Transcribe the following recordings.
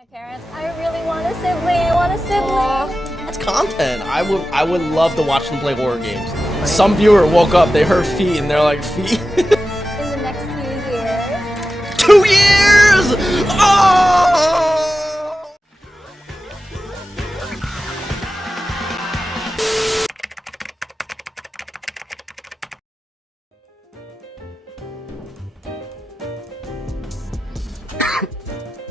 My parents, I really want a sibling. I want a sibling. That's content. I would love to watch them play horror games. Some viewer woke up, they heard feet, and they're like, feet. In the next few years. 2 years! Oh!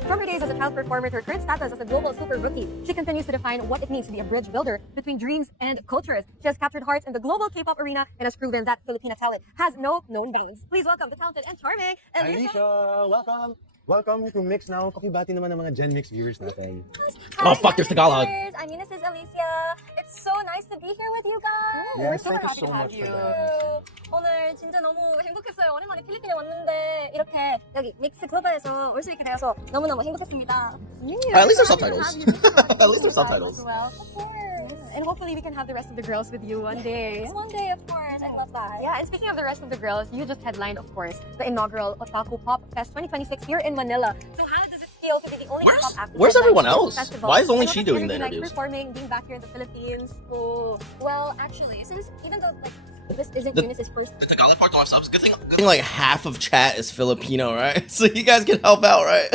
From her days as a child performer to her current status as a global super rookie, she continues to define what it means to be a bridge builder between dreams and cultures. She has captured hearts in the global K-pop arena and has proven that Filipina talent has no known bounds. Please welcome the talented and charming Elisia. Elisia, welcome! Welcome to MYX now. Pakibati naman ang mga Gen MYX viewers natin. Oh, fuck, there's Tagalog. I mean, this is Elisia. It's so nice to be here with you guys. Yes, We're so thank you happy so to have much you. for that. 오늘 진짜 너무 행복했어요. 오랜만에 필리핀에 왔는데 이렇게 여기 믹스 글로벌에서 올 수 있게 되어서 너무너무 행복했습니다. At least there's subtitles. At least there's subtitles. Well, Of course. and hopefully we can have the rest of the girls with you one day. One day, of course. I love that. Yeah, and speaking of the rest of the girls, you just headlined, of course, the inaugural Otaku Pop Fest 2026 here in Manila. So how does it feel to be the only K-pop act? to Where's headline everyone this else? festival? Why is only And she what does doing the it like interviews? performing, being back here in the Philippines? Oh, well, actually, since even though like this isn't The- Unis's first The Tagalog part don't have subs. Good thing like half of chat is Filipino, right? So you guys can help out, right?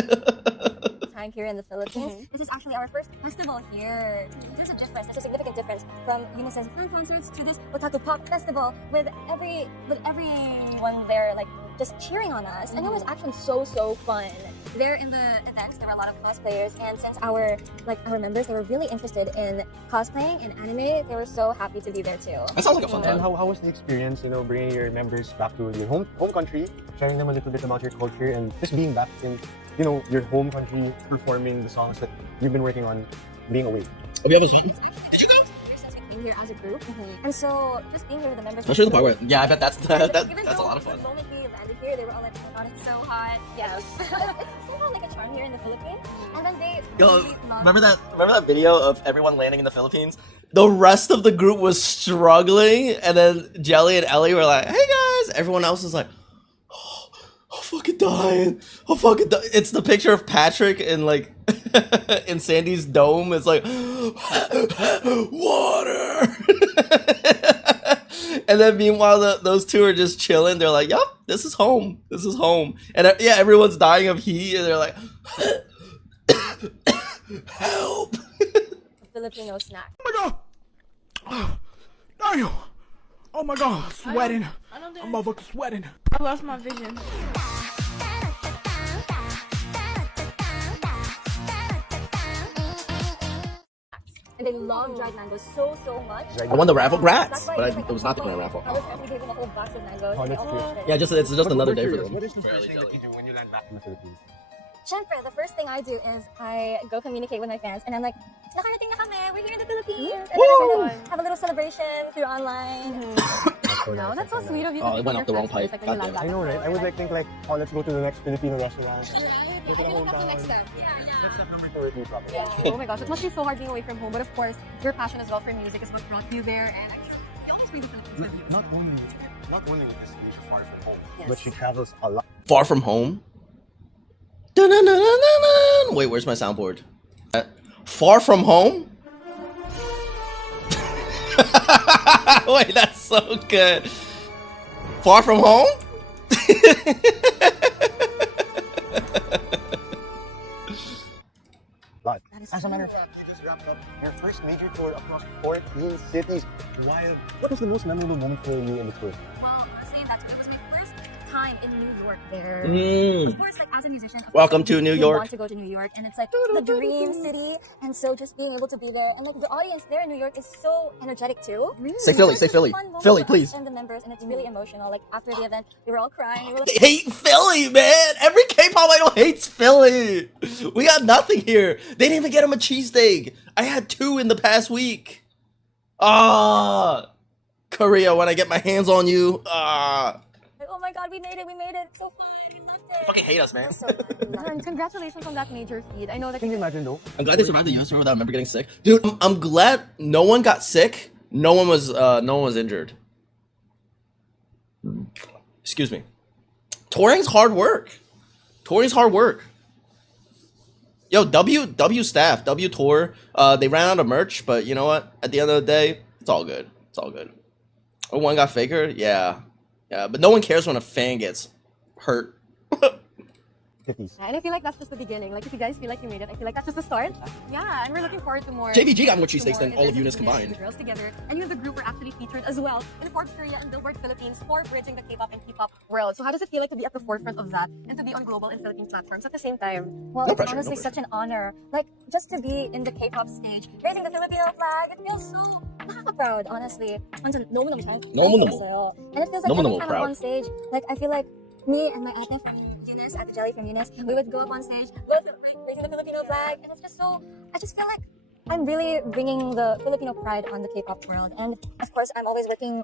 time here in the Philippines, this is actually our first festival here. There's a difference. There's a significant difference from Unis's fan concerts to this Otaku Pop Festival with everyone there like just cheering on us, and it was actually so fun. There in the events, there were a lot of cosplayers, and since our members, they were really interested in cosplaying and anime, they were so happy to be there too. That sounds like a fun And time. how was the experience, bringing your members back to your home country, sharing them a little bit about your culture, and just being back in, your home country, performing the songs that you've been working on, being away. Have you ever seen? Did you go? Since we came here as a group, and so just being here with the members. Especially the part where, yeah, I bet that's Even that's a though lot of fun. The moment we landed here, they were all like, "Oh my god, it's so hot." Yes, it's somehow like a charm here in the Philippines. And then they Yo, really love. remember that video of everyone landing in the Philippines? The rest of the group was struggling, and then Gehlee and Ellie were like, "Hey guys!" Everyone else was like, "Oh, I'm fucking dying! I'm fucking dying!" It's the picture of Patrick in like in Sandy's dome. It's like water, and then meanwhile those two are just chilling. They're like, "Yup, this is home. This is home." And yeah, everyone's dying of heat, and they're like, "Help!" Filipino snack. Oh my god! Damn! Oh my god, sweating. I'm motherfucking sweating. I lost my vision. And they love dried mangoes so much. I won the raffle, That's grats, why but it's like it was not the grand raffle. I was every day with a whole box of mangoes. Oh, They that's all cute. loved it. Yeah, it's just another day for Curious, them. what is the For first Ellie thing that Gehlee. you do when you land back in the Philippines? Syempre, the first thing I do is I go communicate with my fans, and I'm like, nakarating na kami, we're here in the Philippines. And then I kind of have a little celebration through online. No, that's so sweet of you. Oh, to it went keep up the your wrong friends pipe. connected when you Goddamn. land I know, right? I would think oh, let's go to the next Filipino restaurant. Go to the hometown. Next step. Next step number 2 or 3 probably. back. Oh my gosh, it must be so hard being away from home. But of course, your passion as well for music is what brought you there. And I guess you always bring the Philippines with you. Not only with this Elisia far from home, Yes. but she travels a lot. Far from home. Dun-dun-dun-dun-dun-dun. Wait, where's my soundboard? Far from home? Wait, that's so good. Far from home? Lot. As a matter of fact, you just wrapped up your first major tour across 14 cities. Wild. What was the most memorable moment for you in the tour? Well, honestly, it was my first time in New York there. Mm. Of course, like as a musician, of Welcome course, to New you York. want to go to New York, and it's like the dream city, and so just being able to be there, and like the audience there in New York is so energetic too. Say Philly, say Philly. Philly, please. And the members, and it's really emotional. Like after the event, we were all crying. We were like, Hate Philly, man. Every K-pop idol hates Philly. We got nothing here. They didn't even get him a cheesesteak. I had 2 in the past week. Korea, when I get my hands on you. oh my god, we made it! It's so fun. We loved it. Fucking hate us, man. So fun. And congratulations on that major feat. I know that Can you imagine though? I'm glad they survived the US tour without a member getting sick. Dude, I'm glad no one got sick. No one was injured. Excuse me. Touring's hard work. Yo, W staff, W tour. They ran out of merch, but you know what? At the end of the day, it's all good. It's all good. Oh, one got faker? Yeah. Yeah, but no one cares when a fan gets hurt. 50s. And I feel like that's just the beginning. Like, if you guys feel like you made it, I feel like that's just the start. Yeah, and we're looking forward to more. JVG got more cheesesteaks than more all of events UNIS with combined. The girls together, and you know the group were actually featured as well in Forbes Korea and Billboard Philippines for bridging the K-pop and Kpop world. So how does it feel like to be at the forefront of that and to be on global and Philippine platforms at the same time? Well, No it's pressure, no honestly pressure. such an honor. Like, just to be in the K-pop stage, raising the Filipino flag, it feels so proud, honestly. 완전 너무너무 잘 너무너무. And it feels like 너무너무 every time proud. I'm on stage, like, I feel like me and my ate from UNIS, at the Gehlee from UNIS, we would go up on stage, raising the Filipino flag, and it's just so, I just feel like I'm really bringing the Filipino pride on the K-pop world. And of course,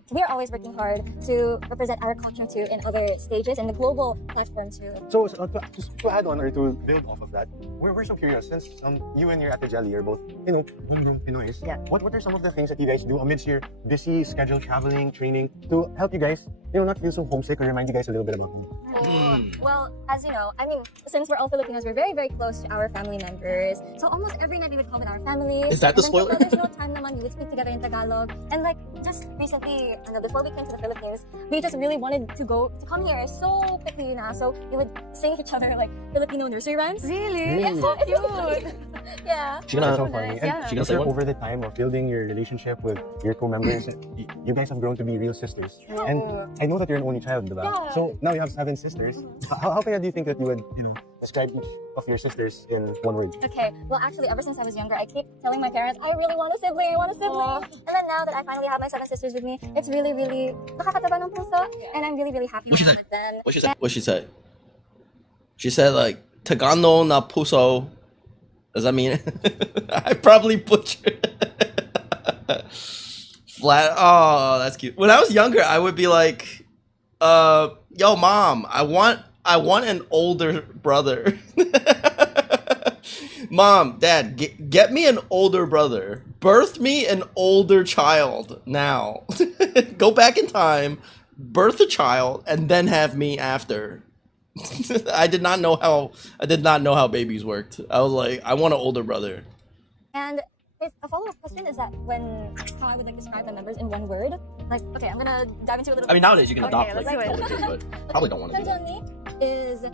we're always working hard to represent our culture too in other stages and the global platform too. So, just to add on or to build off of that, we're so curious since you and your Ate Gehlee are both, you know, homegrown Pinoys. Yeah. What are some of the things that you guys do amidst your busy schedule, traveling, training, to help you guys, you know, not feel so homesick or remind you guys a little bit about you? Well, as you know, I mean, since we're all Filipinos, we're very, very close to our family members. So almost every night we would come with our family. Is that the And then spoiler? kapag there's no time naman, we would speak together in Tagalog. And like, just recently, before we came to the Philippines, we just really wanted to come here so quickly na. So we would sing each other like Filipino nursery rhymes. Really? It's so cute. Yeah. She That's so gonna, funny. Yeah. And She gonna say what? over the time of building your relationship with your co-members, you guys have grown to be real sisters. And I know that you're an only child, diba? Yeah. So now you have 7 sisters. How do you think that you would, you know, describe each of your sisters in one word? Okay, well actually ever since I was younger, I keep telling my parents, I really want a sibling, And then now that I finally have my 7 sisters with me, it's really, really nakakataba ng puso. And I'm really, really happy with them. what she said? What she said? She said like Tagano na puso. Does that mean? I probably butchered. Flat. Oh, that's cute. When I was younger, I would be like, "Yo, mom, I want an older brother." Mom, Dad, get me an older brother. Birth me an older child now. Go back in time, birth a child, and then have me after. I did not know how babies worked. I was like, I want an older brother. And a follow-up question is that how I would like describe the members in one word. Like, okay, I'm gonna dive into a little I mean, nowadays you can adopt let's like do it. relatives, but probably don't want to do that. Hyunju is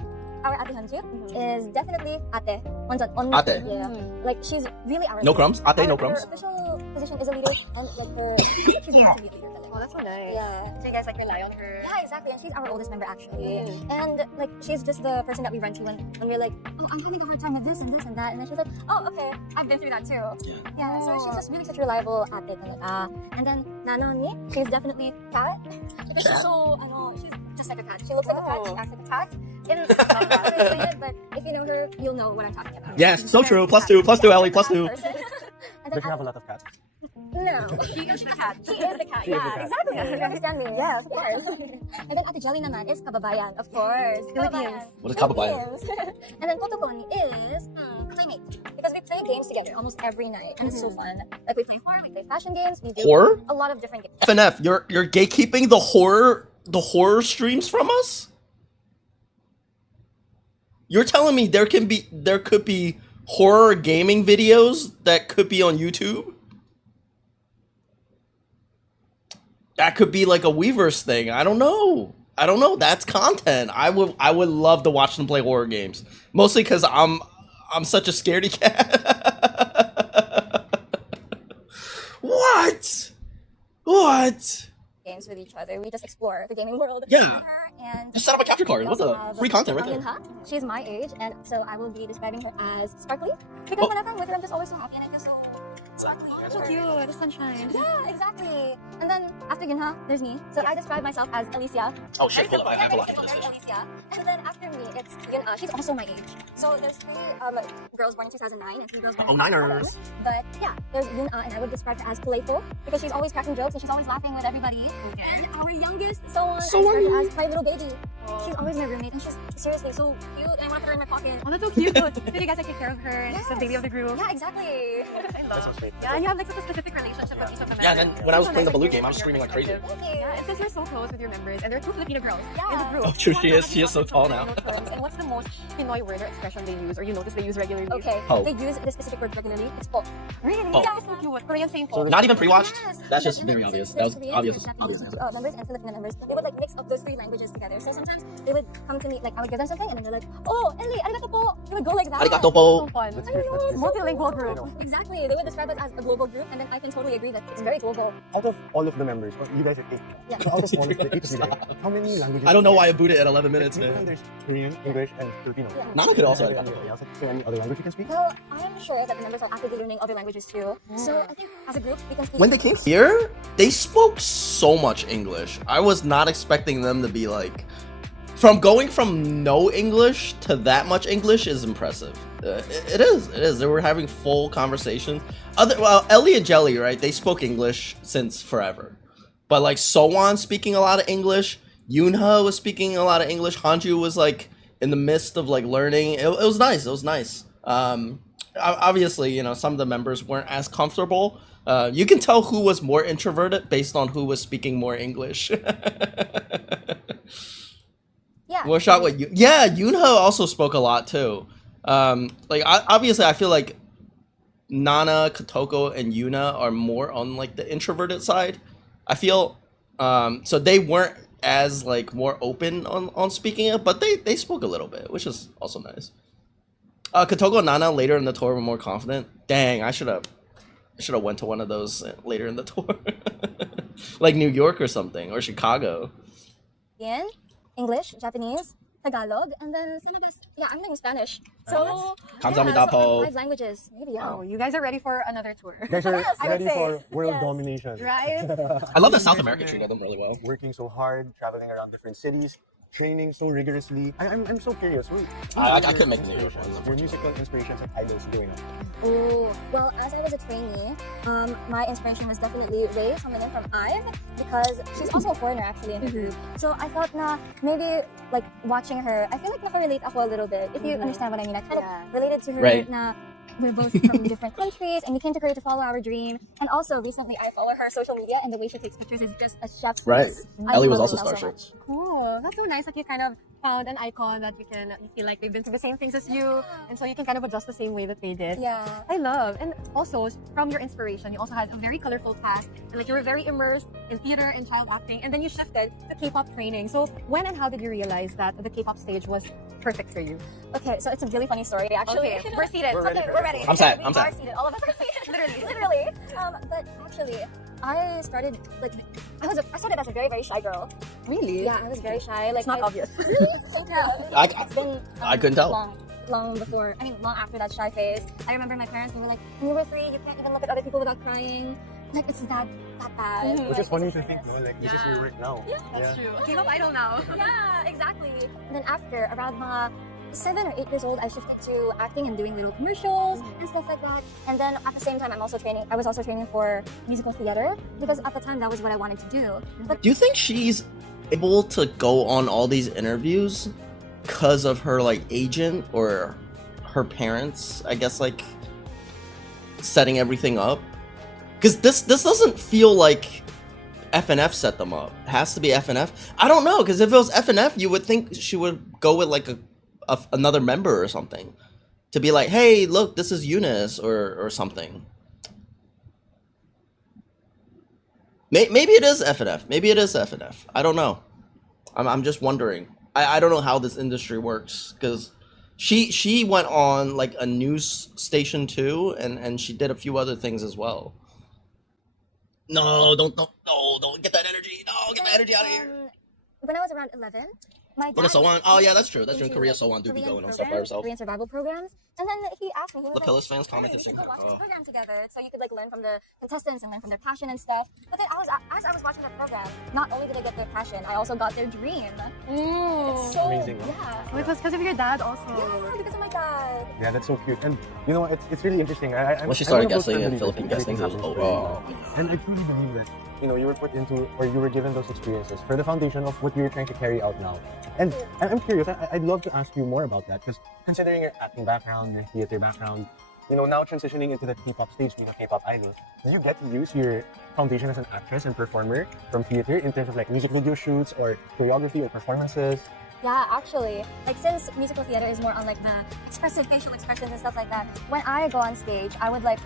our Ate Hyunju is definitely ate. 완전 언니. Ate. Yeah. Like she's really our No crumbs? Ate, no crumbs? Her official position is a leader and like she's a team leader. Oh, that's so nice. Yeah. So you guys like rely on her. Yeah, exactly. And she's our oldest member actually. And like she's just the person that we run to when we're like, oh, I'm having a hard time with this and this and that. And then she's like, oh, okay, I've been through that too. Yeah. So she's just really such a reliable ate talaga. And then Nanoni, she's definitely cat. Because she's so, she's just like a cat. She looks like a cat. She acts like a cat. But if you know her, you'll know what I'm talking about. Yes, so true. +2, Ellie, +2. And Does then she have a lot of cats? no. She is the cat. She is the cat. She is the Yeah, cat. exactly. You understand me? Yeah, of course. And then Ate Gehlee naman is kababayan, of course. Philippines. What is kababayan? Philippines. And then Kotoko is playmate. Because we play games together almost every night. And it's so fun. Like we play horror, we play fashion games, we do Horror? a lot of different games. F&F, you're gatekeeping the horror streams from us? You're telling me there could be horror gaming videos that could be on YouTube? That could be like a Weverse thing. I don't know. That's content. I would love to watch them play horror games. Mostly because I'm such a scaredy cat. What? Games with each other. We just explore the gaming world. Yeah. And Just set up a capture card. we What also the have free content right there. Yunha. She's my age, and so I will be describing her as sparkly. Because whenever I'm with her, I'm just always so happy and I feel so sparkly. So cute. The sunshine. Yeah, exactly. And then after Yunha, there's me. So I describe myself as Elisia. Oh shit, hold up. I have a lot Very of simple, this. very Elisia. And then after me, it's Yunha. She's also my age. So there's 3 girls born in 2009 and 3 girls born in 2007. But yeah, there's Yunha, and I would describe her as playful because she's always cracking jokes and she's always laughing with everybody. And our youngest, Seowon, I describe her as my little baby. She's always my roommate, and she's seriously so cute. And I want to put her in my pocket. Oh, that's so cute. So you guys like take care of her, and she's the baby of the group. Yeah, exactly. I love. Yeah, and you have like such a specific relationship with each of the members. Yeah, and then when I was So playing the nice balloon that game, I was you're screaming like crazy. protective. Yeah, and since you're so close with your members, and there are two Filipino girls in the Yeah. group. Oh, true, so she I'm is- she is so asking tall about now. Filipino terms, and what's the most Pinoy word or expression they use, or you notice they use regularly? Okay, Oh. they use this specific word regularly. It's po. Really? Oh. Yeah, so cute. Korean saying po. Not even pre-watched? Yes. That's just And then very since obvious. there's That was Korean, obvious. there's Obvious Japanese answer. members and Filipino members, they would like mix up those three languages together. So sometimes they would come to me, like I would give them something, and then they're like, "Oh, Ellie, arigato po." They would go like that. Arigato So po. fun. That's good. That's good. Multilingual group. Exactly. They would describe us as a global group, and then I can totally agree that it's very global. Out of all of the members, you guys are 8. Yeah. So out of all of the 8 of you guys, how many languages? I don't know why I booted at 11 minutes, Like, man. there's Korean, English, and Filipino. Yeah. Nana could also Is arigato. there any other language you can speak? Well, I'm sure that the members are actively learning other languages too. So I think as a group, we can speak. When they came here, they spoke so much English. I was not expecting them to be like, from going from no English to that much English is impressive. It is. They were having full conversations. Ellie and Gehlee, right? They spoke English since forever. But like Seowon speaking a lot of English, Yunha was speaking a lot of English. Hyeonju was like in the midst of like learning. It was nice. It was nice. Obviously, you know, some of the members weren't as comfortable. You can tell who was more introverted based on who was speaking more English. Yeah. What shot with you? Yeah, Yunha also spoke a lot too. Obviously, I feel like Nana, Kotoko, and Yoona are more on like the introverted side. I feel so they weren't as like more open on speaking it, but they spoke a little bit, which is also nice. Kotoko and Nana later in the tour were more confident. Dang, I should have went to one of those later in the tour, like New York or something, or Chicago. Korean, English, Japanese, Tagalog, and then some of us, I'm learning Spanish. So, Kamsahamnida po. 5 languages. Maybe, yeah. Oh, you guys are ready for another tour. You guys are I would ready say. for world Yes. domination. Right? I love that South America treated them really well. Working so hard, traveling around different cities, training so rigorously. I'm so curious. I couldn't make New York ones, Your musical inspirations and idols growing up. Oh, well, as I was a trainee, my inspiration was definitely Ray coming in from IVE because she's also a foreigner actually in the group. So I thought na maybe like watching her, I feel like nakarelate ako a little bit. If you understand what I mean, I kind of related to her Right. na we're both from different countries and we came to Korea to follow our dream. And also recently I follow her social media and the way she takes pictures is just a chef's Right. kiss. I Ellie was love also her so starstruck. much. Cool. That's so nice that you kind of found an icon that you feel like they've been through the same things as you, and so you can kind of adjust the same way that they did. Yeah. I love. And also, from your inspiration, you also had a very colorful past, and like you were very immersed in theater and child acting, and then you shifted to K-pop training. So when and how did you realize that the K-pop stage was perfect for you? Okay, so it's a really funny story actually. Okay, we're seated. We're ready. Okay, we're ready. I'm set, We I'm are set. seated. All of us are seated. Literally. But actually, I started I started as a very, very shy girl. Really? Yeah, I was very shy. Like It's not obvious. It's been I couldn't tell. long before. I mean, long after that shy phase. I remember my parents were like, "When you were 3, you can't even look at other people without crying." Like it's that bad. Mhm. Which Like, is funny it's to think, no? Like, this is Yeah. your work now. That's true. K-pop idol now. Yeah, exactly. And then after, around 7 or 8 years old, I shifted to acting and doing little commercials and stuff like that. And then at the same time, I was also training for musical theater because at the time that was what I wanted to do. But Do you think she's able to go on all these interviews because of her like agent or her parents? I guess like setting everything up. Because this doesn't feel like F&F set them up. It has to be F&F. I don't know, because if it was F&F, you would think she would go with like another member or something to be like, hey, look, this is UNIS or something. Maybe it is F&F. Maybe it is F&F. I don't know. I'm just wondering. I don't know how this industry works because she went on like a news station too, and she did a few other things as well. No, don't get that energy. No, get that energy out of here. when I was around 11, my dad... Look at Seowon. Oh yeah, that's true. That's true. into, Korea like, Seowon do be Korean going on stuff by programs, herself. Korean survival programs. And then he asked me, he was The like, Pillis fans "Hey, commented we should saying go that. watch this Oh. program together so you could like learn from the contestants and learn from their passion and stuff." But then as I was watching the program, not only did I get their passion, I also got their dream. It's so Amazing, huh? yeah. Oh, it was because of your dad also. Yeah, because of my dad. Yeah, that's so cute. And you know, it's really interesting. When she started guesting in Philippine guesting, it was And I truly believe that you know, you were put into, or you were given those experiences for the foundation of what you're trying to carry out now. And I'm curious, I'd love to ask you more about that, because considering your acting background, your theater background, you know, now transitioning into the K-pop stage, being a K-pop idol, do you get to use your foundation as an actress and performer from theater in terms of like music video shoots or choreography or performances? Yeah, actually, like since musical theater is more on like the expressive facial expressions and stuff like that, when I go on stage, I would like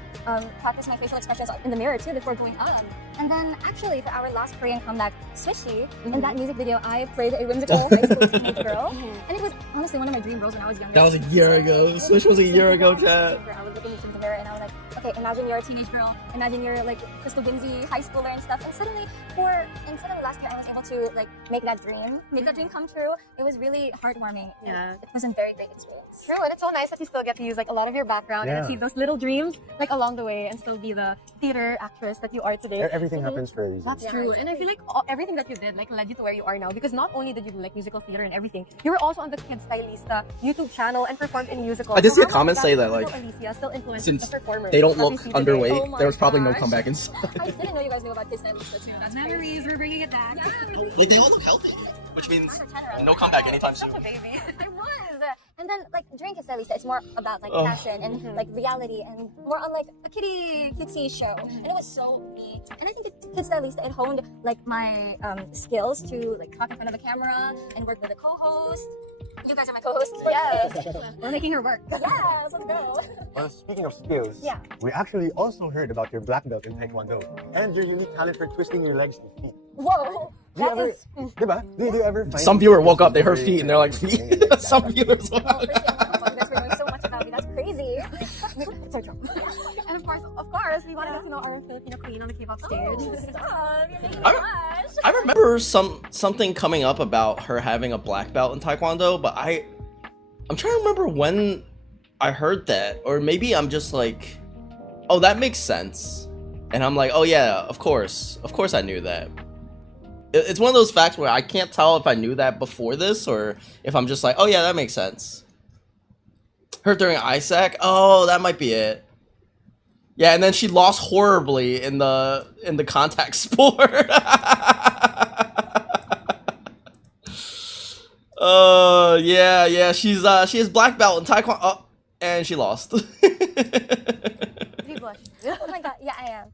practice my facial expressions in the mirror too before going on. And then actually for our last Korean comeback, Swishy, in that music video, I played a whimsical high school teenage girl, and it was honestly one of my dream roles when I was younger. That was a year ago. Swish was a year ago, chat. I was looking into the mirror and I was like, okay, imagine you're a teenage girl, imagine you're like crystal whimsy high schooler and stuff, and suddenly last year I was able to like make that dream come true. It was really heartwarming. Yeah. It was a very great experience. True, and it's so nice that you still get to use like a lot of your background and achieve those little dreams like along the way and still be the theater actress that you are today. Everything happens for a reason. That's true, and I feel like everything that you did like led you to where you are now, because not only did you do like musical theater and everything, you were also on the Kid Stylista YouTube channel and performed in musicals. I did see a how comment much say does that, like, Elisia still influence since the performers they don't that we look see today? underweight, Oh my there was probably no gosh. comeback inside. I didn't know you guys knew about Kiss Stylista too. That's Memories, we're bringing it back. Like, they all look healthy, which means no comeback anytime soon. Such a baby. I was. And then like during Kiss Stylista, it's more about like fashion and like reality and more on like a kitty cutesy show. And it was so me. And I think at Kiss Stylista, it honed like my skills to like talk in front of a camera and work with a co-host. You guys are my co-hosts. Yes. We're making her work. Yes, let's go. Well, speaking of skills, Yeah. we actually also heard about your black belt in Taekwondo and your unique talent for twisting your legs to feet. Whoa. Do you That ever, is. diba? Do you ever find Some viewer woke up, they heard feet, and they're like, feet? Some viewers woke Oh, up. first thing, oh my God, you guys were knowing so much about me. That's crazy. It's our job. And of course, we want to get to know our Filipino queen on the K-pop stage. Oh, stop. You're making me I- blush. I remember something coming up about her having a black belt in Taekwondo, but I'm trying to remember when I heard that, or maybe I'm just like, oh, that makes sense, and I'm like, oh yeah, of course I knew that. It's one of those facts where I can't tell if I knew that before this or if I'm just like, oh yeah, that makes sense. Her during ISAC, oh, that might be it. Yeah, and then she lost horribly in the contact sport. Yeah, she has black belt in Taekwondo, and she lost. We blush. Oh my God, yeah, I am.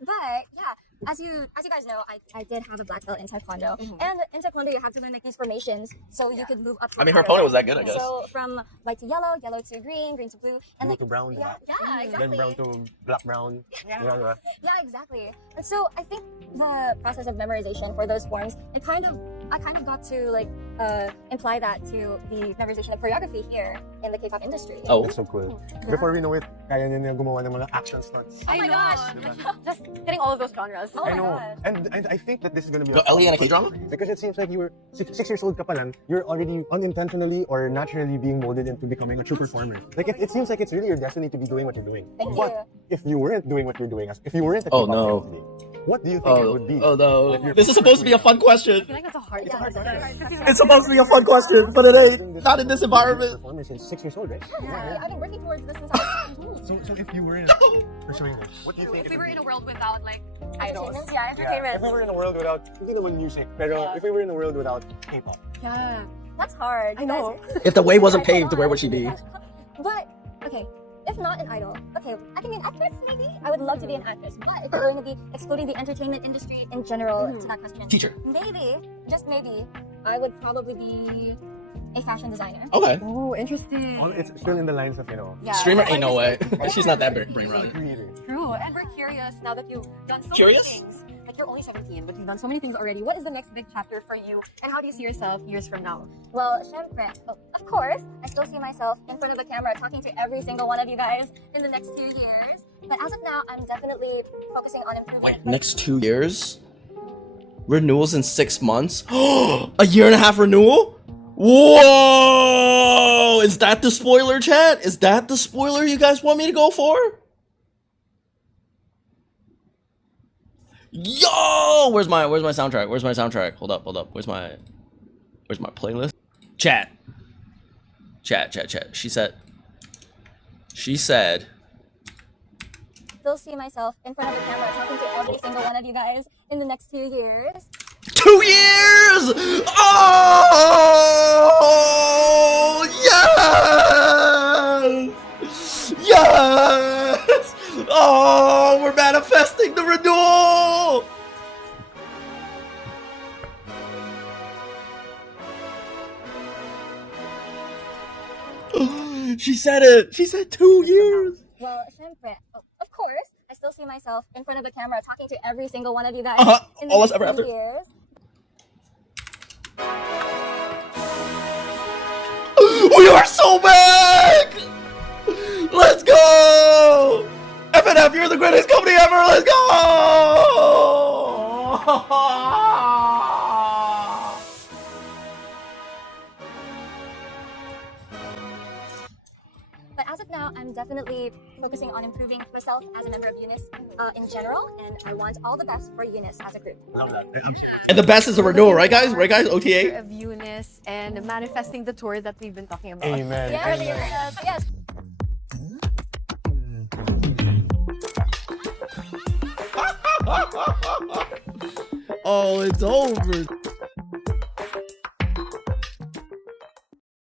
But yeah, as you guys know, I did have a black belt in Taekwondo, and in Taekwondo you have to learn like these formations, so you could move up. To I mean, her higher opponent was rank. that good, I guess. So from white to yellow, yellow to green, green to blue, and Blue like to brown, yeah, diba? yeah, exactly. Then brown to black brown. Yeah. Yeah, exactly. And so I think the process of memorization for those forms, I kind of got to like imply that to the memorization of choreography here in the K-pop industry. Oh, That's so cool. Before we know it, kaya niya gumawa ng mga action stunts. Oh my know. gosh. Just hitting all of those genres. Oh I my know. God. And I think that this is going to be Go Ellie in a K-drama? Because it seems like you were 6 years old ka pa lang, you're already unintentionally or naturally being molded into becoming a true performer. Like it seems like it's really your destiny to be doing what you're doing. Thank But you. if you weren't doing what you're doing, if you weren't a Oh, K-pop no. artist today, what do you think it would be? Oh no. This is supposed to be a fun I question. feel like that's a hard It's supposed to be a fun question, but it ain't. Not in this environment. Performer since 6 years old, right? Yeah, I've been working towards this since I was So if you were pursuing this, what do you think? If we it were would in be? a world without like idols. Entertainment? Yeah, Yeah, entertainment. if we were in a world without, hindi naman music, pero if we were in a world without K-pop. Yeah. That's hard. I know. If the way wasn't paved, where would she be? But okay, if not an idol, okay, I can be an actress maybe. I would love to be an actress, but if we're going to be excluding the entertainment industry in general to that question, Teacher. maybe, just maybe, I would probably be a fashion designer. Okay. Oh, interesting. It's still in the lines of, Yeah. Streamer ain't no way. She's not that brain rotted. creator. True. And we're curious now that you've done so Curious? many things. Like you're only 17, but you've done so many things already. What is the next big chapter for you? And how do you see yourself years from now? Well, syempre, of course, I still see myself in front of the camera talking to every single one of you guys in the next few years. But as of now, I'm definitely focusing on improving. Wait, next 2 years? Renewals in 6 months? A year and a half renewal? Whoa! Is that the spoiler, chat? Is that the spoiler you guys want me to go for? Yo! Where's my soundtrack? Where's my soundtrack? Hold up. Where's my playlist? Chat. She said still see myself in front of the camera talking to every single one of you guys in the next 2 years. 2 years! Oh! Yes! Yes! Oh, we're manifesting the renewal! She said it! She said 2 years! Well, syempre, of course, I still see myself in front of the camera talking to every single one of you guys in the All next us ever 2 after. years. We are so back! Let's go! F&F, you're the greatest company ever! Let's go! But as of now, I'm definitely focusing on improving myself as a member of UNIS in general, and I want all the best for UNIS as a group. Love that. And the best is a renewal, right guys? Right guys? OTA? Of UNIS and manifesting the tour that we've been talking about. Amen. Yes, Amen. yes. Oh, it's over.